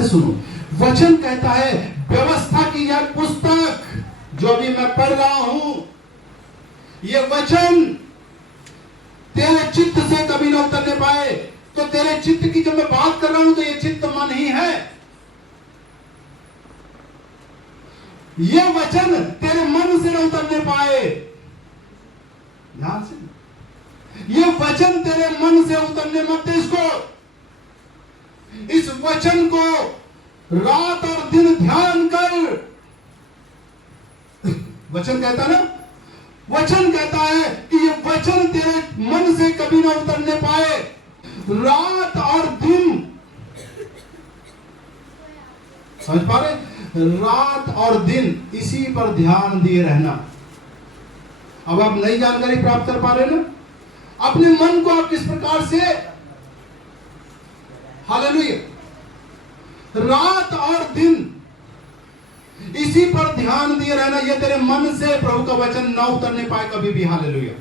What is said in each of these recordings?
से सुनो। वचन कहता है, व्यवस्था की यह पुस्तक जो अभी मैं पढ़ रहा हूं, ये वचन तेरे चित्त से कभी ना उतरने पाए। तो तेरे चित्त की जब मैं बात कर रहा हूं तो ये चित्त मन ही है। ये वचन तेरे मन से न उतरने पाए। ध्यान से, ये वचन तेरे मन से उतरने मत दे इसको। इस वचन को रात और दिन ध्यान कर। वचन कहता ना, वचन कहता है कि ये वचन तेरे मन से कभी ना उतरने पाए। रात और दिन, समझ पा रहे? रात और दिन इसी पर ध्यान दिए रहना। अब आप नई जानकारी प्राप्त कर पा रहे ना? अपने मन को आप किस प्रकार से, हालेलुया, रात और दिन इसी पर ध्यान दिए रहना। ये तेरे मन से प्रभु का वचन न उतरने पाए कभी भी। हालेलुया।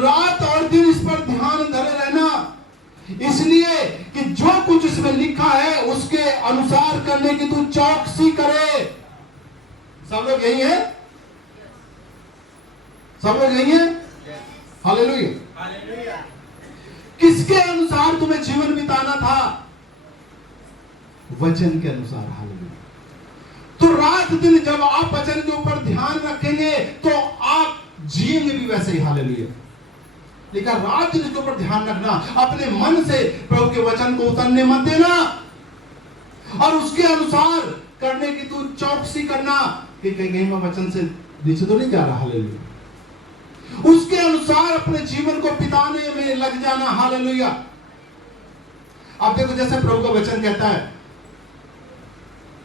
रात और दिन इस पर ध्यान धरे रहना, इसलिए कि जो कुछ इसमें लिखा है उसके अनुसार करने की तू चौकसी करे। सब लोग यही है? सब लोग यही है? हालेलुया। किसके अनुसार तुम्हें जीवन बिताना था? वचन के अनुसार। हालेलुया। तो रात दिन जब आप वचन के ऊपर ध्यान रखेंगे तो आप जिएंगे भी वैसे ही। हालेलुया। लेकिन रात दिन इसके ऊपर ध्यान रखना, अपने मन से प्रभु के वचन को उतरने मत देना और उसके अनुसार करने की तू चौकसी करना कि कहीं मैं वचन से नीचे तो नहीं जा रहा। हालेलुया। उसके अनुसार अपने जीवन को बिताने में लग जाना। हालेलुया। आप देखो, जैसे प्रभु का वचन कहता है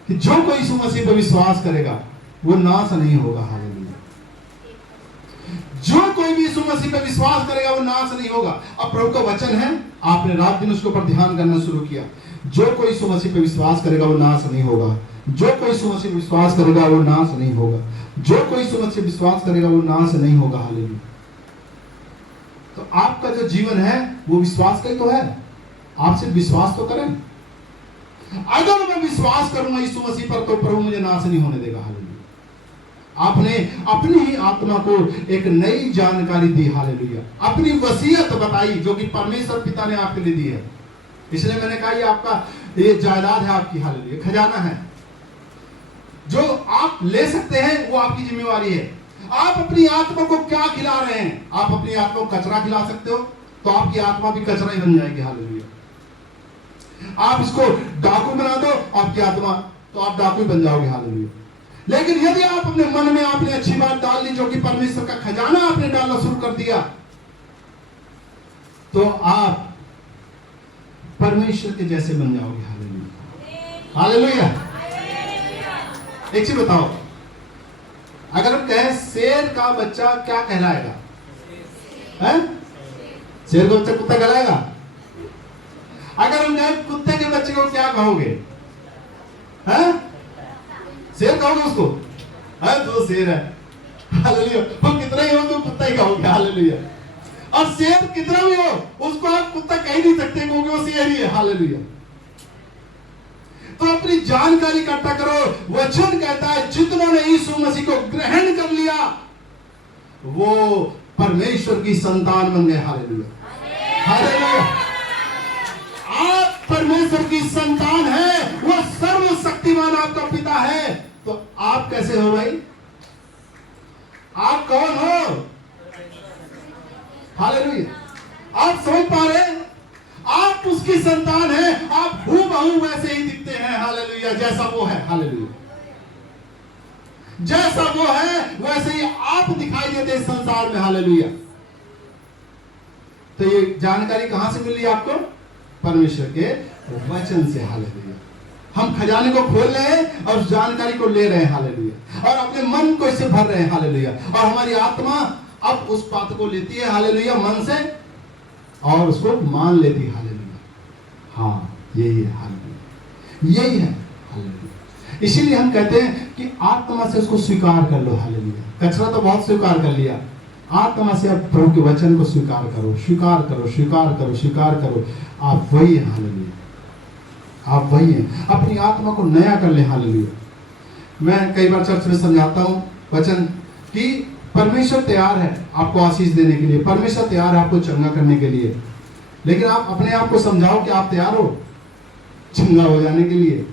कि जो कोई यीशु मसीह पर विश्वास करेगा वो नाश नहीं होगा। हालेलुया। जो कोई भी यीशु मसीह पर विश्वास करेगा वो नाश नहीं होगा। अब प्रभु का वचन है, आपने रात दिन उसके ऊपर ध्यान करना शुरू किया। जो कोई यीशु मसीह पर विश्वास करेगा वो नाश नहीं होगा। जो कोई यीशु मसीह पर विश्वास करेगा वो नाश नहीं होगा। जो कोई यीशु मसीह पर विश्वास करेगा वो नाश नहीं होगा। हालेलुया। तो आपका जो जीवन है वो विश्वास का ही तो है। आप सिर्फ विश्वास तो करें। अगर मैं विश्वास करूंगा यीशु मसीह पर तो प्रभु मुझे नाश नहीं होने देगा। हालेलुया। आपने अपनी ही आत्मा को एक नई जानकारी दी। हालेलुया। अपनी वसीयत बताई जो कि परमेश्वर पिता ने आपके लिए दी है। इसलिए मैंने कहा ये आपका, ये जायदाद है आपकी। हालेलुया। खजाना है जो आप ले सकते हैं, वो आपकी जिम्मेवारी है। आप अपनी आत्मा को क्या खिला रहे हैं? आप अपनी आत्मा को कचरा खिला सकते हो तो आपकी आत्मा भी कचरा ही बन जाएगी। हालेलुया। आप इसको डाकू बना दो आपकी आत्मा, तो आप डाकू ही बन जाओगे। हालेलुया। लेकिन यदि आप अपने मन में आपने अच्छी बात डाल दी, जो कि परमेश्वर का खजाना आपने डालना शुरू कर दिया, तो आप परमेश्वर के जैसे बन जाओगे। हालेलुया। हालेलुया। एक चीज बताओ, अगर हम कहें शेर का बच्चा क्या कहलाएगा? शेर का बच्चा कुत्ता कहलाएगा? अगर हम कहें कुत्ते के बच्चे को क्या कहोगे? शेर कहोगे उसको? तो शेर है। हालेलुया। वो कितना ही हो तो कुत्ता ही कहोगे। हालेलुया। और शेर कितना भी हो उसको आप कुत्ता कह ही नहीं सकते क्योंकि वो शेर ही है। हालेलुया। तो अपनी जानकारी इकट्ठा करो। वचन कहता है जितनों ने यीशु मसीह को ग्रहण कर लिया वो परमेश्वर की संतान बन गए। हालेलुया। हालेलुया। आप परमेश्वर की संतान है, वो सर्वशक्तिमान आपका पिता है। तो आप कैसे हो भाई? आप कौन हो? हालेलुया। आप समझ पा रहे हैं? आप उसकी संतान हैं। आप हूबहू वैसे ही दिखते हैं। हालेलुया। जैसा वो है। हालेलुया। जैसा वो है वैसे ही आप दिखाई देते हैं संसार में। हालेलुया। तो ये जानकारी कहां से मिली आपको? परमेश्वर के वचन से। हालेलुया। हम खजाने को खोल रहे हैं और उस जानकारी को ले रहे हैं। हालेलुया। और अपने मन को इससे भर रहे हैं। हालेलुया। और हमारी आत्मा अब उस बात को लेती है। हालेलुया। मन से और उसको मान लेती है। हालेलुया। हाँ, यही है। हालेलुया। यही है। हालेलुया। इसीलिए हम कहते हैं कि आत्मा से उसको स्वीकार कर लो। हालेलुया। कचरा तो बहुत स्वीकार कर लिया, आत्मा से आप प्रभु के वचन को स्वीकार करो, स्वीकार करो, स्वीकार करो, स्वीकार करो। आप वही हैं। हालेलुया। आप वही हैं। अपनी आत्मा को नया कर ले। हालेलुया। मैं कई बार चर्च में समझाता हूँ वचन कि परमेश्वर तैयार है आपको आशीष देने के लिए, परमेश्वर तैयार है आपको चंगा करने के लिए, लेकिन आप अपने आप को समझाओ कि आप तैयार हो चंगा हो जाने के लिए,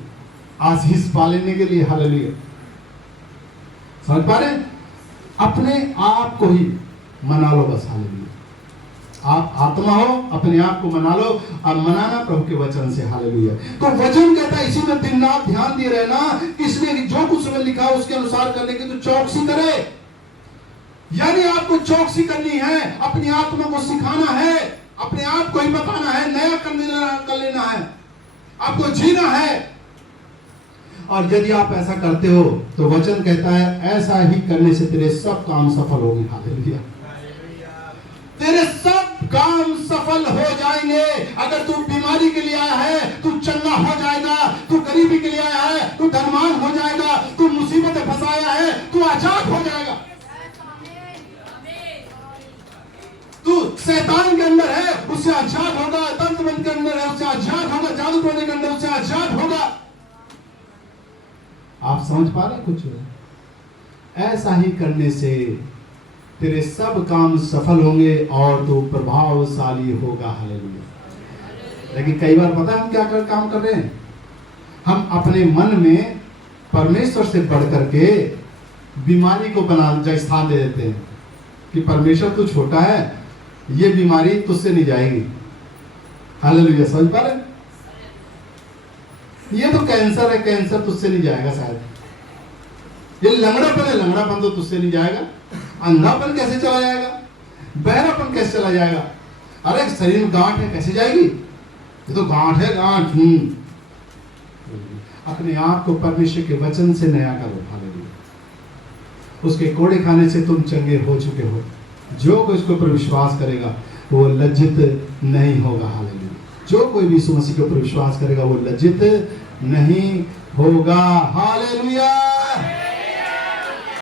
आशीष पा लेने के लिए। हालेलुया। समझ पा रहे हैं? अपने आप को ही मना लो बस। हालेलुया। आप आत्मा हो, अपने आप को मना लो, और मनाना प्रभु के वचन से। हालेलुया। तो वचन कहता है इसी में दिन रात ध्यान दिए रहना, इसलिए जो कुछ में लिखा है उसके अनुसार करने की तो चौकसी करे। यानी आपको चौकसी करनी है, अपनी आत्मा को सिखाना है, अपने आप को ही बताना है, नया कर लेना है, आपको जीना है। और यदि आप ऐसा करते हो तो वचन कहता है ऐसा ही करने से तेरे सब काम सफल होंगे। हालेलुया। तेरे सब काम सफल हो जाएंगे। अगर तू बीमारी के लिए आया है तू चंगा हो जाएगा, तू गरीबी के लिए आया है तू धनवान हो जाएगा, तू मुसीबत में फंसाया है तू आजाद हो जाएगा, तू शैतान के अंदर है उससे आजाद होगा, तंत्र मंत्र के अंदर है उससे आजाद होगा, जादू टोने के अंदर उससे आजाद होगा। आप समझ पा रहे कुछ? ऐसा ही करने से तेरे सब काम सफल होंगे और तू प्रभावशाली होगा। हालेलुया। लेकिन कई बार पता है हम क्या काम कर रहे हैं? हम अपने मन में परमेश्वर से बढ़ करके बीमारी को बना स्थान दे देते हैं कि परमेश्वर तू छोटा है, ये बीमारी तुझसे नहीं जाएगी। हालेलुया। समझ पा रहे? ये तो कैंसर है, कैंसर तुझसे नहीं जाएगा शायद। ये लंगड़ापन है, लंगड़ापन तो तुझसे नहीं जाएगा। अंधापन कैसे चला जाएगा? बहरापन कैसे चला जाएगा? अरे शरीर में गांठ है, कैसे जाएगी? ये तो गांठ है, गांठ। अपने आप को परमेश्वर के वचन से नया करो। हालेलुया। उसके कोड़े खाने से तुम चंगे हो चुके हो। जो कोई उसके ऊपर विश्वास करेगा वो लज्जित नहीं होगा। हालेलुया। जो कोई यीशु मसीह के ऊपर विश्वास करेगा वो लज्जित नहीं होगा। हालेलुया।